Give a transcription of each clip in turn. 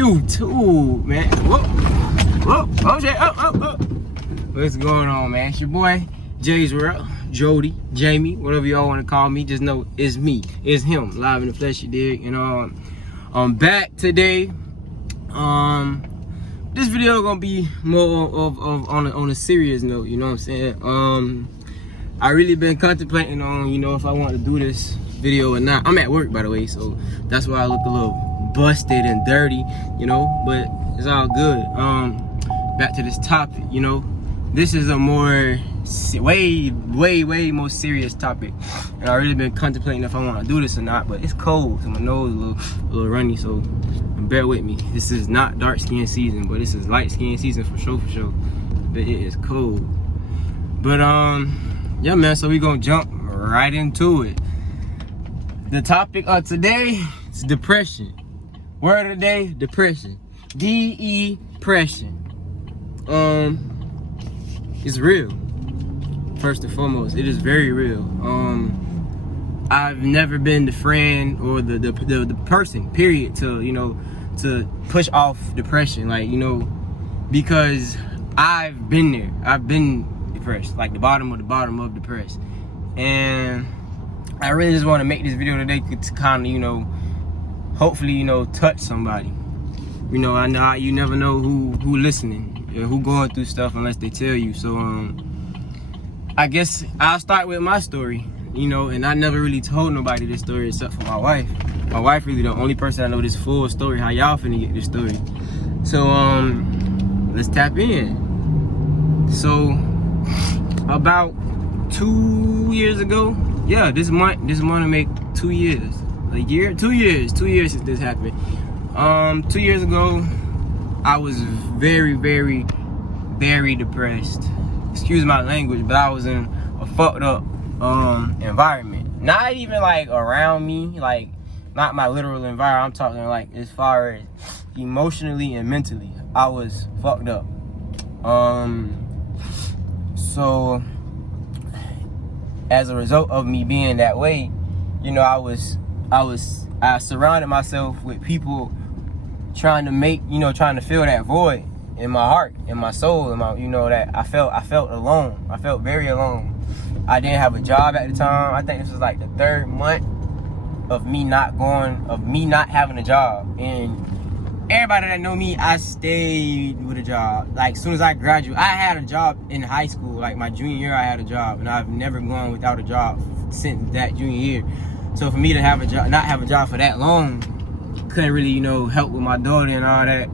YouTube, man. Whoa, whoa, oh shit, oh. What's going on, man? It's your boy, Jay's World, Jody, Jamie, whatever y'all want to call me. Just know it's me, it's him, live in the flesh, you dig? And I'm back today. This video gonna be more of on a serious note, you know what I'm saying? I really been contemplating on, if I want to do this video or not. I'm at work, by the way, so that's why I look a little busted and dirty, but it's all good. Back to this topic, this is a more way more serious topic, and I really been contemplating if I want to do this or not. But it's cold, so my nose a little runny, so bear with me. This is not dark skin season, but this is light skin season for sure. But it is cold. But yeah, man, so we gonna jump right into it. The topic of today is depression. Word of the day, depression. D-E-pression. It's real. First and foremost, it is very real. I've never been the friend or the person, period, to push off depression, because I've been there. I've been depressed, like the bottom of depressed. And I really just want to make this video today to kind of, hopefully, touch somebody. I know you never know who listening, who going through stuff unless they tell you. So I guess I'll start with my story, and I never really told nobody this story except for my wife. My wife really the only person I know this full story, how y'all finna get this story. So let's tap in. So about 2 years ago, yeah, this month will make 2 years. 2 years since this happened. 2 years ago, I was very, very, very depressed. Excuse my language, but I was in a fucked up environment. Not even like around me, not my literal environment. I'm talking like as far as emotionally and mentally, I was fucked up. So as a result of me being that way, I surrounded myself with people trying to fill that void in my heart, in my soul, that I felt alone. I felt very alone. I didn't have a job at the time. I think this was like the 3rd month of me not having a job. And everybody that know me, I stayed with a job. Like, as soon as I graduated, I had a job in high school. Like, my junior year, I had a job, and I've never gone without a job since that junior year. So for me to have a job, not have a job for that long, couldn't really, help with my daughter and all that.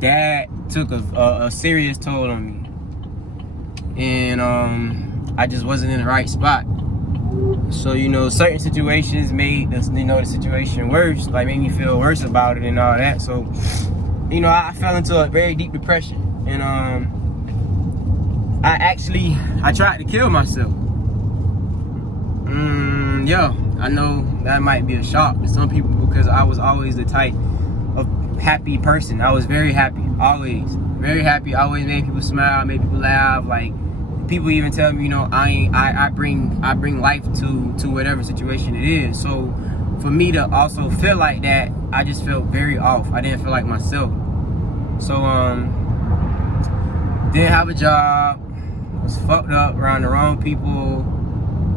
That took a serious toll on me, and I just wasn't in the right spot. So certain situations made the situation worse, made me feel worse about it and all that. So I fell into a very deep depression, and I tried to kill myself. Yeah, I know that might be a shock to some people, because I was always the type of happy person. I was very happy, always very happy. Always made people smile, made people laugh. Like, people even tell me, I bring life to whatever situation it is. So for me to also feel like that, I just felt very off. I didn't feel like myself. So didn't have a job, was fucked up around the wrong people.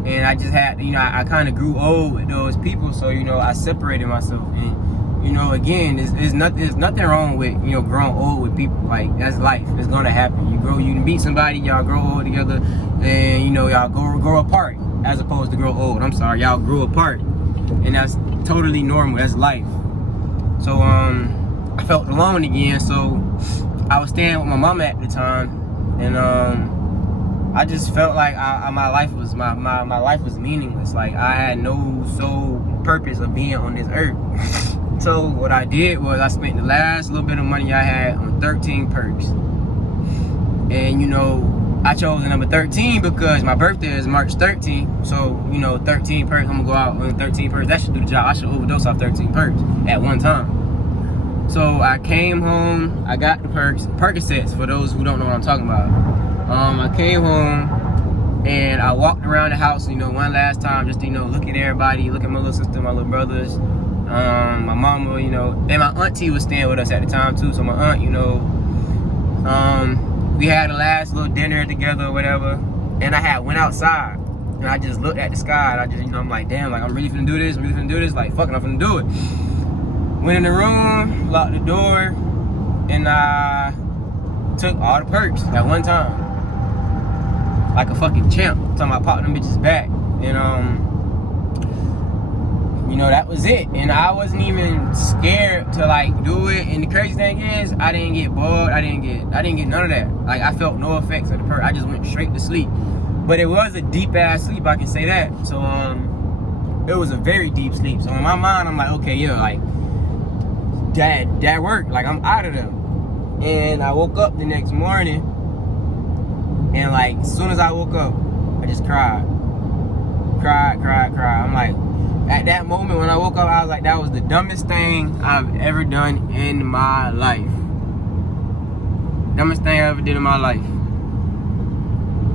And I just had, I kind of grew old with those people, so, I separated myself. And, again, there's nothing wrong with, growing old with people. Like, that's life. It's gonna happen. You meet somebody, y'all grow old together, and, y'all grow apart, as opposed to grow old. I'm sorry, y'all grew apart. And that's totally normal. That's life. So, I felt alone again, so I was staying with my mama at the time, and, I just felt like my life was meaningless. Like, I had no sole purpose of being on this earth. So what I did was I spent the last little bit of money I had on 13 perks. And I chose the number 13 because my birthday is March 13th. So 13 perks, I'm gonna go out on 13 perks. That should do the job. I should overdose off 13 perks at one time. So I came home, I got the Percocets, for those who don't know what I'm talking about. I came home and I walked around the house, one last time, just look at everybody, look at my little sister, my little brothers, My mama, you know, and my auntie was staying with us at the time too. So my aunt, you know, we had a last little dinner together or whatever. And I had went outside and I just looked at the sky and I just, you know, I'm like, damn, like I'm really finna do this, like fucking I'm finna do it. Went in the room, locked the door, and I took all the perks at one time. Like a fucking champ. Talking about popping them bitches back. And you know, that was it. And I wasn't even scared to like do it. And the crazy thing is, I didn't get bored. I didn't get none of that. Like I felt no effects of the perk. I just went straight to sleep. But it was a deep ass sleep, I can say that. So it was a very deep sleep. So in my mind, I'm like, okay, yeah, like that worked. Like I'm out of there. And I woke up the next morning, and like as soon as I woke up, I just cried. I'm like, at that moment when I woke up, I was like, that was the dumbest thing I've ever done in my life. Dumbest thing I ever did in my life.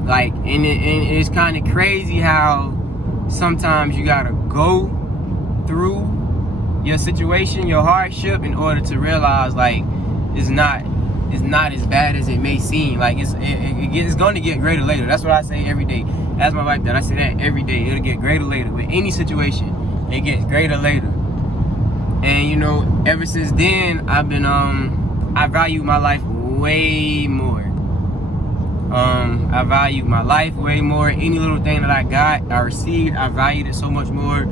Like, and it's kind of crazy how sometimes you gotta go through your situation, your hardship, in order to realize like it's not as bad as it may seem. Like it's going to get greater later. That's what I say every day. That's my life. That I say that every day. It'll get greater later. With any situation, it gets greater later. And you know, ever since then, I've been I value my life way more. I value my life way more. Any little thing that I got, I received, I valued it so much more.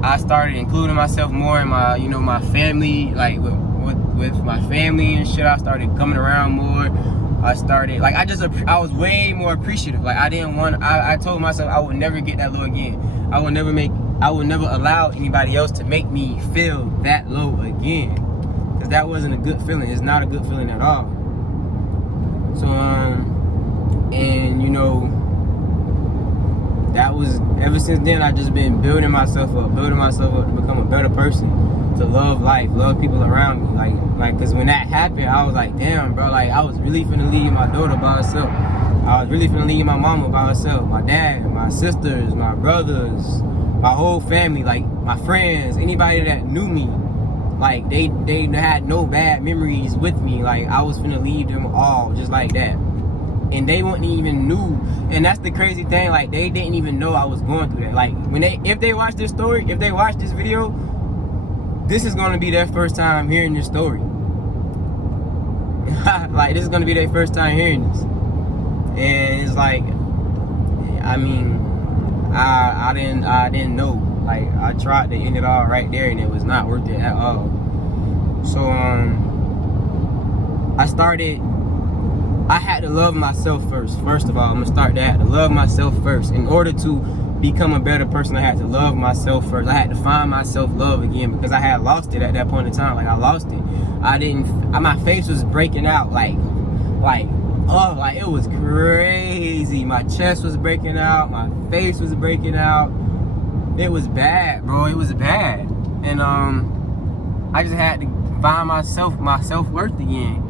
I started including myself more in my, you know, my family, like with my family and shit. I started coming around more. I started, like, I was way more appreciative. Like, I told myself I would never get that low again. I would never allow anybody else to make me feel that low again. Because that wasn't a good feeling. It's not a good feeling at all. So, and you know, that was, ever since then, I just been building myself up to become a better person, to love life, love people around me. Like, cause when that happened, I was like, damn, bro, like I was really finna leave my daughter by herself. I was really finna leave my mama by herself, my dad, my sisters, my brothers, my whole family, like my friends, anybody that knew me. Like they had no bad memories with me. Like I was finna leave them all just like that. And they wouldn't even knew. And that's the crazy thing, like they didn't even know I was going through that. Like if they watch this story, if they watch this video, this is gonna be their first time hearing this story. Like this is gonna be their first time hearing this. And it's like, I mean, I didn't know. Like I tried to end it all right there, and it was not worth it at all. So I had to love myself first. First of all, I'm gonna start that. I had to love myself first. In order to become a better person, I had to love myself first. I had to find my self-love again, because I had lost it at that point in time. Like I lost it. My face was breaking out like it was crazy. My chest was breaking out, my face was breaking out. It was bad, bro. It was bad. And I just had to find my self-worth again.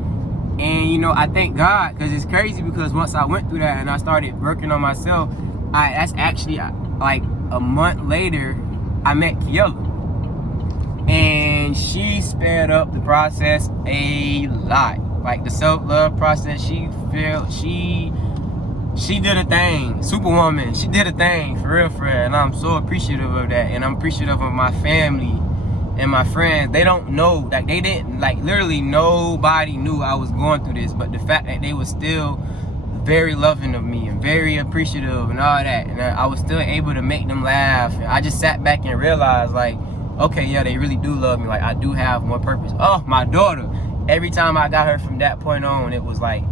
And you know, I thank God, because it's crazy, because once I went through that and I started working on myself, that's actually like a month later, I met Kiella. And she sped up the process a lot. Like the self-love process, she did a thing. Superwoman, she did a thing, for real. And I'm so appreciative of that. And I'm appreciative of my family and my friends. They don't know, like they didn't, like literally nobody knew I was going through this. But the fact that they were still very loving of me and very appreciative and all that. And I was still able to make them laugh. And I just sat back and realized, like, okay, yeah, they really do love me. Like I do have more purpose. Oh, my daughter. Every time I got her from that point on, it was like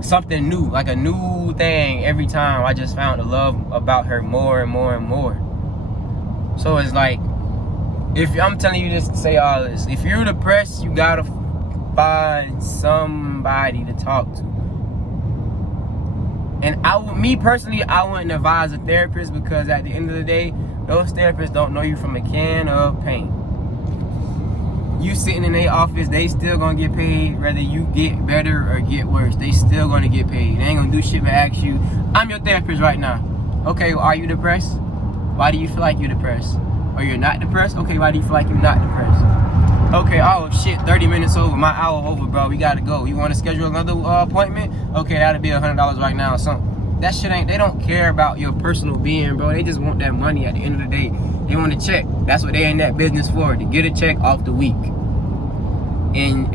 something new, like a new thing. Every time I just found the love about her more and more and more. So it's like, if I'm telling you this to say all this, if you're depressed, you gotta find somebody to talk to. And me personally, I wouldn't advise a therapist, because at the end of the day, those therapists don't know you from a can of paint. You sitting in their office, they still gonna get paid, whether you get better or get worse. They still gonna get paid. They ain't gonna do shit but ask you, I'm your therapist right now. Okay, well, are you depressed? Why do you feel like you're depressed? or you're not depressed. Okay, why do you feel like you're not depressed? Okay, oh shit, 30 minutes over, my hour over, bro. We gotta go. You want to schedule another appointment? Okay, that'll be $100 right now or something. That shit ain't, they don't care about your personal being, bro. They just want that money at the end of the day. They want a check. That's what they in that business for, to get a check off the week. And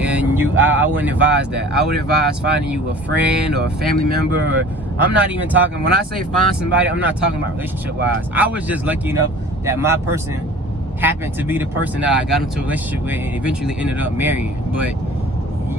I wouldn't advise that. I would advise finding you a friend or a family member, or I'm not even talking, when I say find somebody, I'm not talking about relationship wise. I was just lucky enough that my person happened to be the person that I got into a relationship with and eventually ended up marrying. But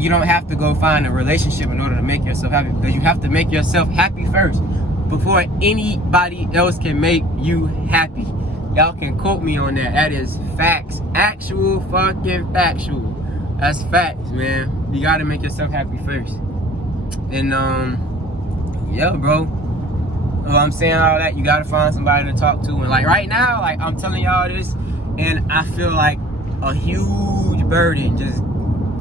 you don't have to go find a relationship in order to make yourself happy, because you have to make yourself happy first before anybody else can make you happy. Y'all can quote me on that. That is facts. Actual fucking factual. That's facts, man. You gotta make yourself happy first. And yeah, bro. Well, I'm saying all that, you gotta find somebody to talk to. And like right now, like I'm telling y'all this, and I feel like a huge burden just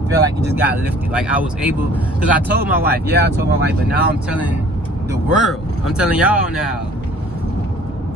feel like it just got lifted. Like I was able, because I told my wife, but now I'm telling the world. I'm telling y'all now.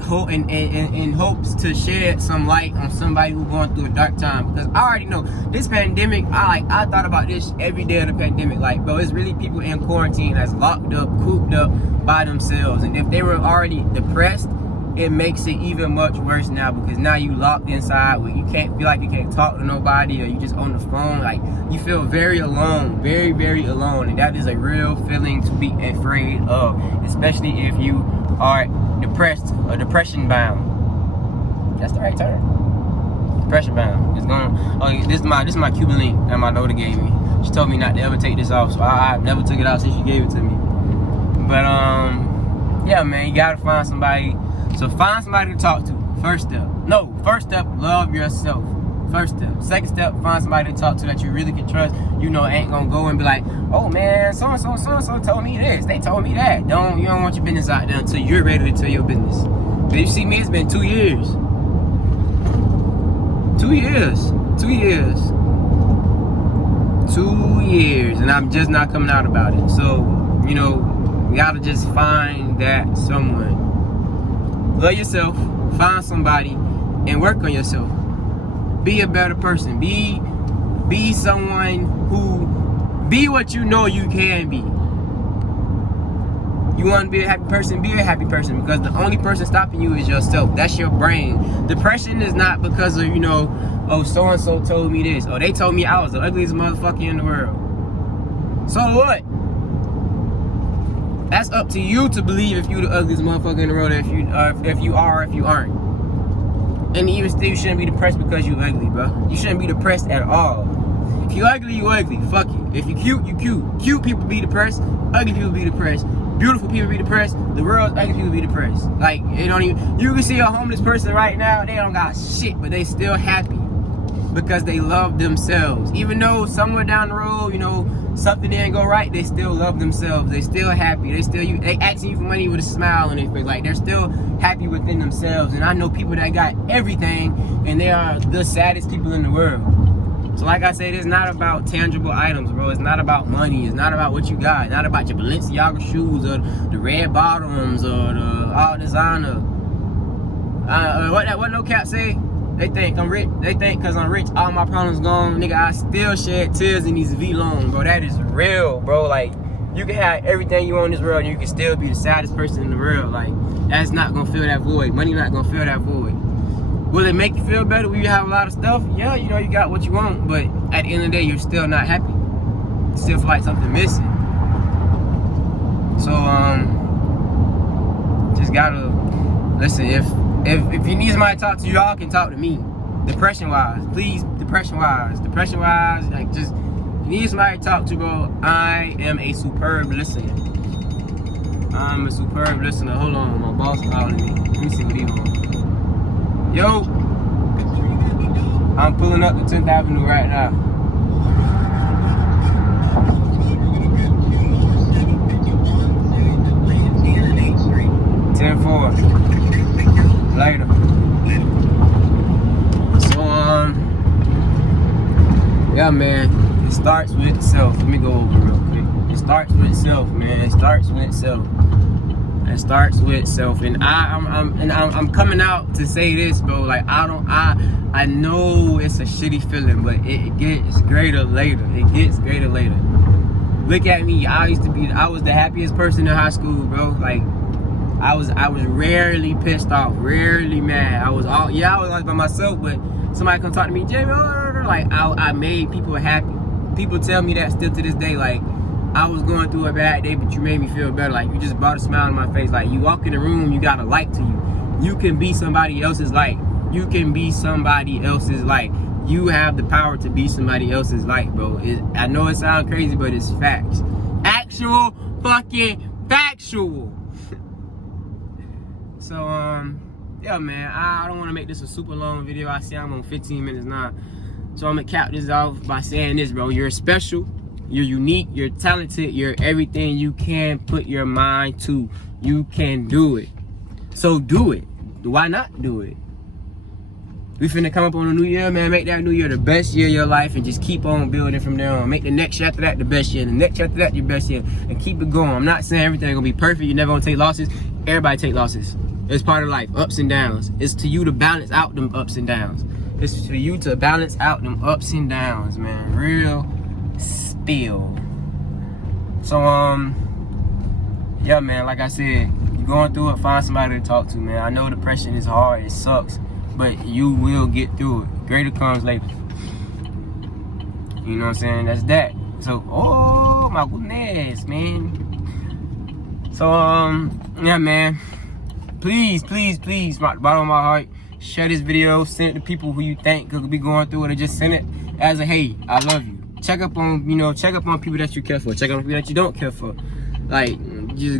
In hopes to shed some light on somebody who's going through a dark time, because I already know this pandemic. I thought about this every day of the pandemic. Like, bro, it's really people in quarantine that's locked up, cooped up by themselves, and if they were already depressed, it makes it even much worse now, because now you locked inside where you can't feel like you can't talk to nobody, or you just on the phone. Like, you feel very alone, very, very alone, and that is a real feeling to be afraid of, especially if you are depressed or depression bound. That's the right term. Depression bound. It's going. Oh, this is my Cuban link that my daughter gave me. She told me not to ever take this off, so I never took it out since she gave it to me. But yeah, man, you gotta find somebody. So find somebody to talk to. First step, love yourself. First step. Second step, find somebody to talk to that you really can trust. You know, ain't gonna go and be like, oh man, so-and-so told me this, they told me that. You don't want your business out there until you're ready to tell your business. But you see me, it's been 2 years. 2 years. 2 years. 2 years, and I'm just not coming out about it. So, you know, you gotta just find that someone. Love yourself, find somebody, and work on yourself. Be a better person. Be someone who, be what you know you can be. You want to be a happy person, be a happy person, because the only person stopping you is yourself. That's your brain. Depression is not because of, you know, oh, so-and-so told me this, or they told me I was the ugliest motherfucker in the world. So what? That's up to you to believe if you the ugliest motherfucker in the world, if you are, if you aren't. And even still, you shouldn't be depressed because you ugly, bro. You shouldn't be depressed at all. If you ugly, you ugly. Fuck it. If you cute, you cute. Cute people be depressed. Ugly people be depressed. Beautiful people be depressed. The world's ugly people be depressed. Like, it don't even. You can see a homeless person right now. They don't got shit, but they still happy because they love themselves. Even though somewhere down the road, you know, something didn't go right, they still love themselves. They still happy. They asking you for money with a smile on their face. Like, they're still happy within themselves. And I know people that got everything, and they are the saddest people in the world. So like I said, it's not about tangible items, bro. It's not about money. It's not about what you got. It's not about your Balenciaga shoes or the red bottoms or the all designer. What no cap say? They think I'm rich. They think because I'm rich, all my problems gone. Nigga, I still shed tears in these V-loans, bro. That is real, bro. Like, you can have everything you want in this world and you can still be the saddest person in the world. Like, that's not going to fill that void. Money not going to fill that void. Will it make you feel better when you have a lot of stuff? Yeah, you know, you got what you want. But at the end of the day, you're still not happy. You still feel like something missing. So, just gotta, listen, if you need somebody to talk to, y'all can talk to me. Depression-wise, please, depression-wise, like, just, you need somebody to talk to, bro. I am a superb listener. I'm a superb listener. Hold on, my boss calling me. Let me see what he wants. Yo, I'm pulling up to 10th Avenue right now. Later. So yeah, man, it starts with self. Let me go over real quick. It starts with self, man. It starts with self. It starts with self, and I'm coming out to say this, bro. Like I know it's a shitty feeling, but it gets greater later. It gets greater later. Look at me. I was the happiest person in high school, bro. Like I was rarely pissed off, rarely mad. I was like by myself, but somebody come talk to me, Jamie, like I made people happy. People tell me that still to this day, like I was going through a bad day, but you made me feel better. Like you just brought a smile on my face. Like you walk in the room, you got a light to you. You can be somebody else's light. You can be somebody else's light. You have the power to be somebody else's light, bro. I know it sounds crazy, but it's facts. Actual fucking factual. So, yeah, man, I don't want to make this a super long video. I see I'm on 15 minutes now. So I'm going to cap this off by saying this, bro. You're special. You're unique. You're talented. You're everything you can put your mind to. You can do it. So do it. Why not do it? We finna come up on a new year, man. Make that new year the best year of your life and just keep on building from there on. Make the next year after that the best year, the next year after that your best year, and keep it going. I'm not saying everything gonna be perfect. You're never gonna take losses. Everybody take losses. It's part of life, ups and downs. It's to you to balance out them ups and downs. It's for you to balance out them ups and downs, man. Real spill. So, yeah, man, like I said, you're going through it, find somebody to talk to, man. I know depression is hard, it sucks, but you will get through it. Greater comes later. You know what I'm saying? That's that. So, oh my goodness, man. So, yeah, man. Please, please, please, from the bottom of my heart, share this video, send it to people who you think could be going through it, or just send it as a, hey, I love you. Check up on, check up on people that you care for. Check up on people that you don't care for. Like, just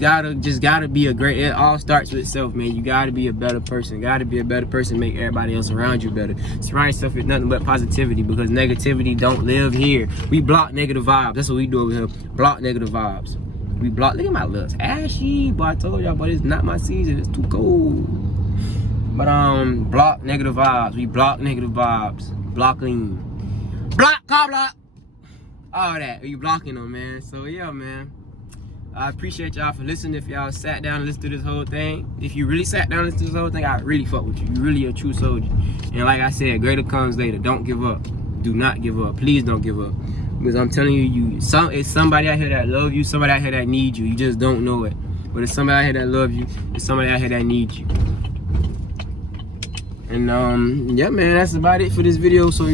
gotta be a great, it all starts with self, man. You gotta be a better person. Gotta be a better person, make everybody else around you better. Surround yourself with nothing but positivity, because negativity don't live here. We block negative vibes. That's what we do over here. Block negative vibes. We block, look at my lips, ashy, but I told y'all, but it's not my season, it's too cold. But block negative vibes. We block negative vibes. Blocking. Block, call block. All that, we blocking them, man. So yeah, man. I appreciate y'all for listening. If y'all sat down and listened to this whole thing, if you really sat down and listened to this whole thing, I really fuck with you. You really a true soldier. And like I said, greater comes later. Don't give up. Do not give up. Please don't give up. Because I'm telling you, it's somebody out here that love you, somebody out here that needs you. You just don't know it. But it's somebody out here that love you. It's somebody out here that needs you. And yeah, man, that's about it for this video. So,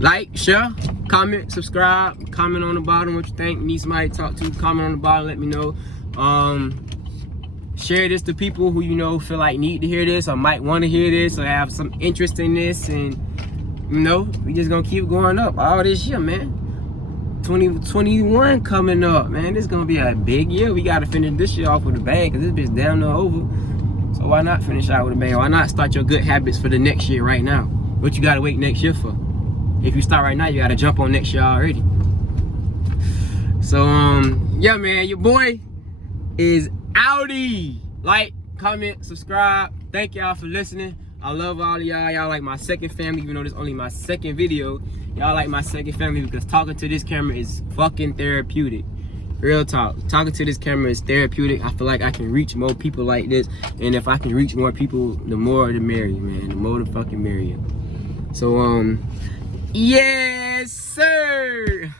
like, share, comment, subscribe, comment on the bottom what you think. Need somebody to talk to, comment on the bottom, let me know. Share this to people who feel like need to hear this, or might want to hear this, or have some interest in this. And we just gonna keep going up all this year, man. 2021 coming up, man. This is gonna be a big year. We gotta finish this year off with a bang, because this bitch down there over. So why not finish out with a bang? Why not start your good habits for the next year right now? What you gotta wait next year for? If you start right now, you gotta jump on next year already. So yeah, man, your boy is outie. Like, comment, subscribe. Thank y'all for listening. I love all of y'all. Y'all like my second family, even though this is only my second video. Y'all like my second family, because talking to this camera is fucking therapeutic. Real talk. Talking to this camera is therapeutic. I feel like I can reach more people like this. And if I can reach more people, the more the merrier, man. The more the fucking merrier. So, yes, sir.